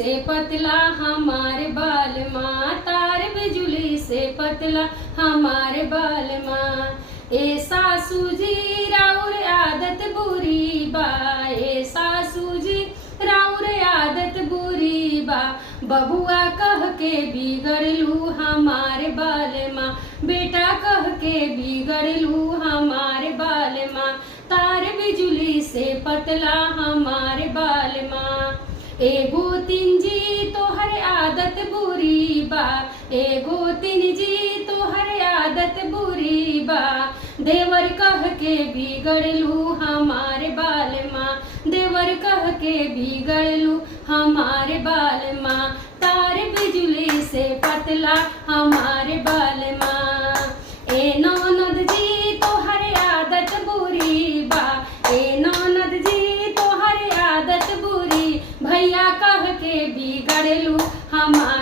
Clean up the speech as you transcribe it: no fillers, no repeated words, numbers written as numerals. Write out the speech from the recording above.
से पतला हमारे बाल माँ, तार बिजुली से पतला हमारे बाल माँ। ए सासू जी राउर आदत बुरी बा, ए सासू जी राउर आदत बुरी बा। बबुआ कह के बिगड़लू हमारे बाल माँ, बेटा कह के बिगड़लू हमारे बाल माँ। तार बिजुली से पतला हमारे बाल माँ। एगो तीन जी तोहर आदत बुरी बा, एगो तीन जी तोहर आदत बुरी बा। देवर कह के बिगड़लू हमारे बाल माँ, देवर कह के बिगड़लू हमारे बाल माँ। तार बिजुली से पतला हमारे बाल माँ। ए ननद जी तोहर आदत बुरी बा, ए ननद जी तोहर आदत बुरी। भैया कह के बिगड़लू हमारे